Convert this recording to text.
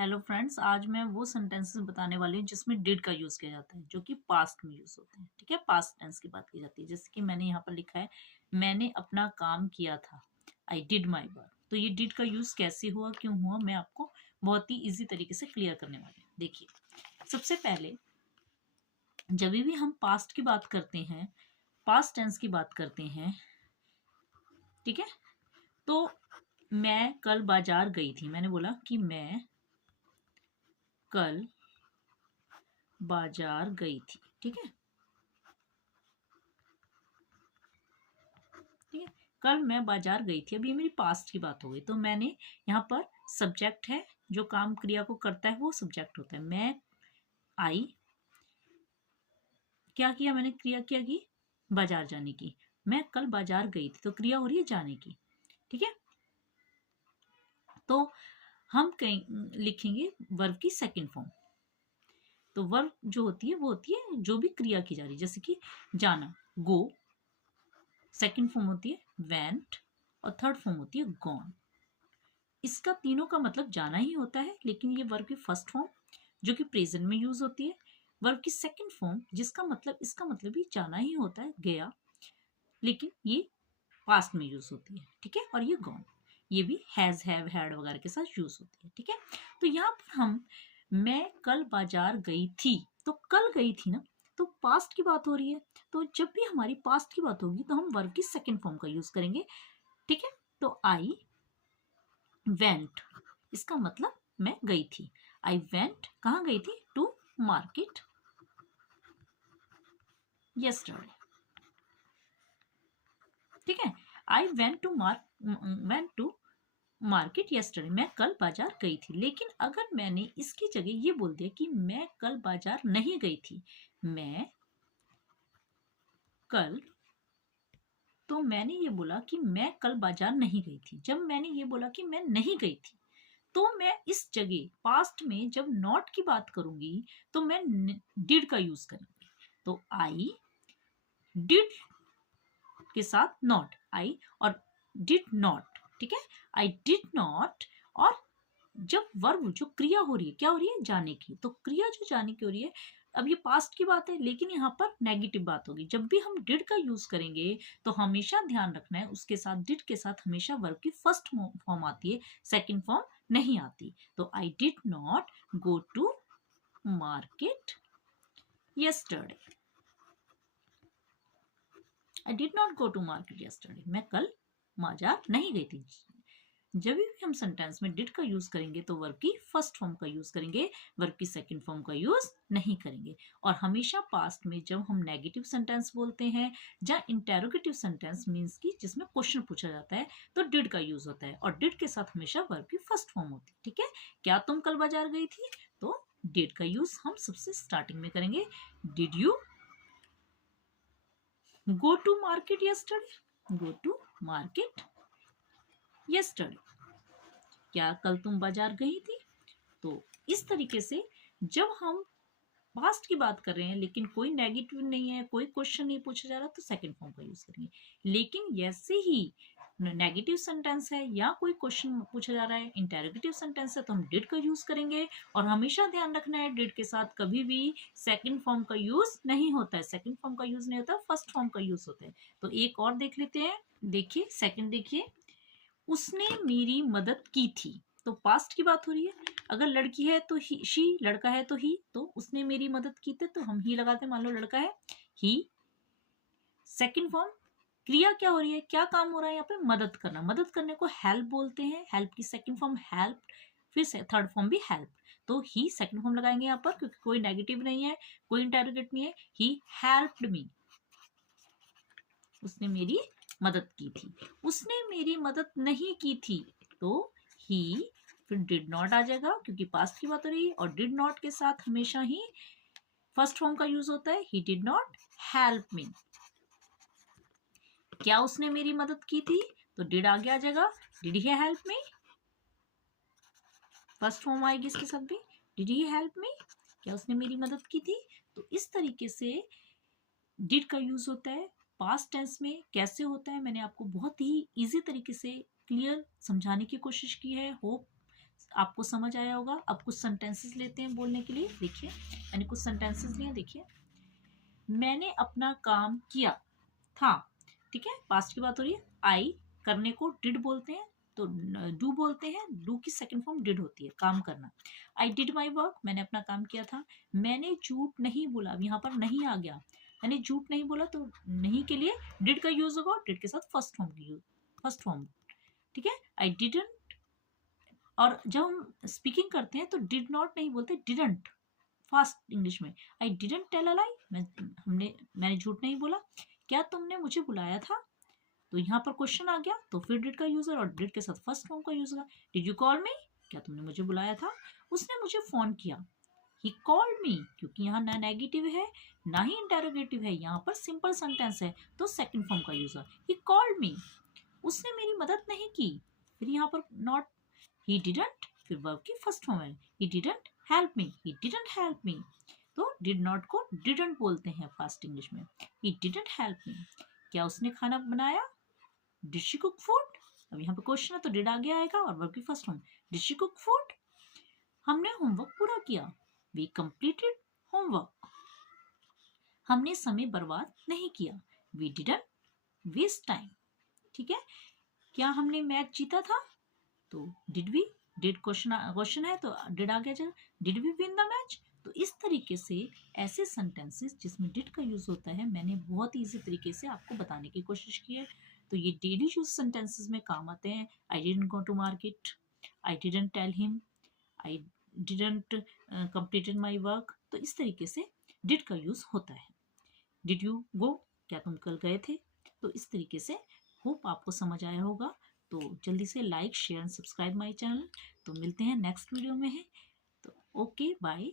Hello friends, आज मैं वो सेंटेंसेस बताने वाली हूँ जिसमें डिड का यूज किया जाता है, जो कि पास्ट में यूज होते हैं। ठीक है, पास्ट टेंस की बात की जाती है। जैसे कि मैंने यहाँ पर लिखा है, मैंने अपना काम किया था, आई डिड माई वर्क। तो ये डिड का यूज कैसे हुआ, क्यों हुआ, मैं आपको बहुत ही इजी तरीके से क्लियर करने वाली हूँ। देखिए, सबसे पहले जब भी हम पास्ट की बात करते हैं, पास्ट टेंस की बात करते हैं, ठीक है, तो मैं कल बाजार गई थी। मैंने बोला कि मैं कल बाजार गई थी। ठीक है, ठीक है, कल मैं बाजार गई थी। अभी मेरी पास्ट की बात हो गई, तो मैंने यहाँ पर सब्जेक्ट है, जो काम क्रिया को करता है वो सब्जेक्ट होता है। मैं आई, क्या किया मैंने, क्रिया क्या की, बाजार जाने की। मैं कल बाजार गई थी, तो क्रिया हो रही है जाने की। ठीक है, तो हम कहीं लिखेंगे वर्ब की सेकंड फॉर्म। तो वर्ब जो होती है वो होती है जो भी क्रिया की जा रही है, जैसे कि जाना, गो। सेकंड फॉर्म होती है वेंट, और थर्ड फॉर्म होती है गॉन। इसका तीनों का मतलब जाना ही होता है, लेकिन ये वर्ब की फर्स्ट फॉर्म जो कि प्रेजेंट में यूज होती है, वर्ब की सेकंड फॉर्म जिसका मतलब, इसका मतलब भी जाना ही होता है, गया, लेकिन ये पास्ट में यूज होती है। ठीक है, और ये गॉन, ये भी हैज, हैव, हैड वगैरह के साथ यूज होती है। ठीक है, तो यहाँ पर हम मैं कल बाजार गई थी, तो कल गई थी ना, तो पास्ट की बात हो रही है। तो जब भी हमारी पास्ट की बात होगी तो हम वर्ब की सेकंड फॉर्म का यूज करेंगे। ठीक है, तो आई वेंट, इसका मतलब मैं गई थी। आई वेंट, कहाँ गई थी, टू मार्केट यस्टरडे। ठीक है, I went to market yesterday, मैं कल बाजार गई थी। लेकिन अगर मैंने इसकी जगह ये बोल दिया कि मैं कल बाजार नहीं गई थी, मैं कल, तो मैंने ये बोला कि मैं कल बाजार नहीं गई थी। जब मैंने ये बोला कि मैं नहीं गई थी, तो मैं इस जगह पास्ट में जब नॉट की बात करूंगी तो मैं डिड का यूज करूंगी। तो आई डिड के साथ नॉट, आई और डिड नॉट। ठीक है, आई डिड नॉट, और जब वर्ब जो क्रिया हो रही है, क्या हो रही है, जाने की, तो क्रिया जो जाने की हो रही है, अब ये पास्ट की बात है, लेकिन यहाँ पर नेगेटिव बात होगी। जब भी हम डिड का यूज करेंगे तो हमेशा ध्यान रखना है, उसके साथ, डिड के साथ हमेशा वर्ब की फर्स्ट फॉर्म आती है, सेकंड फॉर्म नहीं आती। तो I did not go to market yesterday, I did not go to market yesterday, मैं कल बाजार नहीं गई थी। जब भी हम सेंटेंस में डिड का यूज करेंगे तो वर्ब की फर्स्ट फॉर्म का यूज करेंगे, वर्ब की सेकंड फॉर्म का यूज नहीं करेंगे। और हमेशा पास्ट में जब हम नेगेटिव सेंटेंस बोलते हैं, या इंटेरोगेटिव सेंटेंस मींस की जिसमें क्वेश्चन पूछा जाता है, तो डिड का यूज होता है, और डिड के साथ हमेशा वर्ब की फर्स्ट फॉर्म होती है। ठीक है, क्या तुम कल बाजार गई थी, तो डिड का यूज हम सबसे स्टार्टिंग में करेंगे। Did you go to market yesterday, go to market yesterday, क्या कल तुम बाजार गई थी। तो इस तरीके से जब हम पास्ट की बात कर रहे हैं, लेकिन कोई नेगेटिव नहीं है, कोई क्वेश्चन नहीं पूछा जा रहा, तो सेकंड फॉर्म का यूज करेंगे। लेकिन जैसे ही नेगेटिव सेंटेंस है या कोई क्वेश्चन पूछा जा रहा है, इंटेरोगेटिव सेंटेंस है, तो हम डिड का यूज करेंगे। और हमेशा ध्यान रखना है, डिड के साथ कभी भी सेकंड फॉर्म का यूज नहीं होता है, सेकंड फॉर्म का यूज नहीं होता, फर्स्ट फॉर्म का यूज होता है। तो एक और देख लेते हैं, देखिए सेकंड, देखिए, उसने मेरी मदद की थी। तो पास्ट की बात हो रही है, अगर लड़की है तो ही, शी, लड़का है तो ही, तो उसने मेरी मदद की थी, तो हम ही लगाते, मान लो लड़का है, ही। सेकंड फॉर्म, क्रिया क्या हो रही है, क्या काम हो रहा है यहाँ पे, मदद करना, मदद करने को हेल्प बोलते हैं, हेल्प की सेकंड फॉर्म हेल्प, फिर थर्ड फॉर्म भी हेल्प। तो ही सेकंड फॉर्म लगाएंगे यहाँ पर, क्योंकि कोई नेगेटिव नहीं है, कोई इंटेरोगेट नहीं है, ही हेल्प्ड मी, उसने मेरी मदद की थी। उसने मेरी मदद नहीं की थी, तो ही, फिर डिड नॉट आ जाएगा, क्योंकि पास्ट की बात हो रही है, और डिड नॉट के साथ हमेशा ही फर्स्ट फॉर्म का यूज होता है, he did not help me. क्या उसने मेरी मदद की थी, तो डिड आगे आ जाएगा, did he help me, first form आएगी इसके साथ भी, डिड ही हेल्प मी, क्या उसने मेरी मदद की थी। तो इस तरीके से डिड का यूज होता है। पास्ट टेंस में कैसे होता है, मैंने आपको बहुत ही इजी तरीके से क्लियर समझाने की कोशिश की है। होप आपको समझ आया होगा। अब कुछ सेंटेंसेस लेते हैं बोलने के लिए। देखिए मैंने कुछ सेंटेंसेस लिए। देखिए, मैंने अपना काम किया था, ठीक है, पास्ट की बात हो रही है। आई करने को डिड बोलते हैं, तो डू बोलते हैं। डू की सेकंड फॉर्म डिड होती है, काम करना। आई डिड माई वर्क, मैंने अपना काम किया था। मैंने झूठ नहीं बोला, अब यहाँ पर नहीं आ गया। मैंने झूठ नहीं बोला, तो नहीं के लिए डिड का यूज होगा, डिड के साथ फर्स्ट फॉर्म, ठीक है। आई डिडंट, और जब हम स्पीकिंग करते हैं तो डिड नॉट नहीं बोलते, डिडंट फास्ट इंग्लिश में। आई डिडंट टेल अ लाई, मैंने झूठ नहीं बोला। क्या तुमने मुझे बुलाया था, तो यहाँ पर क्वेश्चन आ गया, तो फिर डिड का यूजर और डिड के साथ फर्स्ट फॉर्म का यूज होगा। डिड यू कॉल मी, क्या तुमने मुझे बुलाया था। उसने मुझे फोन किया, ही कॉल्ड मी, क्योंकि यहाँ ना नेगेटिव है ना ही इंटेरोगेटिव है, यहाँ पर सिंपल सेंटेंस है, तो सेकंड फॉर्म का यूज है। ही कॉल्ड मी, उसने मेरी मदद नहीं की, फिर यहाँ पर नॉट, ही डिडंट, फिर वर्ब की फर्स्ट फॉर्म है। He didn't help me, he didn't help me, तो डिड नॉट को डिडंट बोलते हैं फास्ट इंग्लिश में। ही डिडंट हेल्प मी, क्या उसने खाना बनाया, डिड शी कुक फूड। अब यहाँ पे क्वेश्चन है तो डिड आगे आएगा और वर्ब की first form, did she cook food. हमने होमवर्क पूरा किया, वी कंप्लीटेड होमवर्क। हमने समय बर्बाद नहीं किया, वी डिडंट वेस्ट टाइम, ठीक है। क्या हमने मैच जीता था, तो डिड वी, डिड क्वेश्चन है तो डिड आ गया जाएगा, did we win the match. तो इस तरीके से ऐसे सेंटेंसेस जिसमें डिड का यूज होता है मैंने बहुत इजी तरीके से आपको बताने की कोशिश की है। तो ये डेली यूज सेंटेंसेस में काम आते हैं। I didn't go to market, I didn't tell him, I didn't completed my work. तो इस तरीके से डिड का यूज होता है। डिड यू गो, क्या तुम कल गए थे। तो इस तरीके से होप आपको समझ आया होगा। तो जल्दी से like share and subscribe my channel. तो मिलते हैं नेक्स्ट वीडियो में है। तो ओके बाय।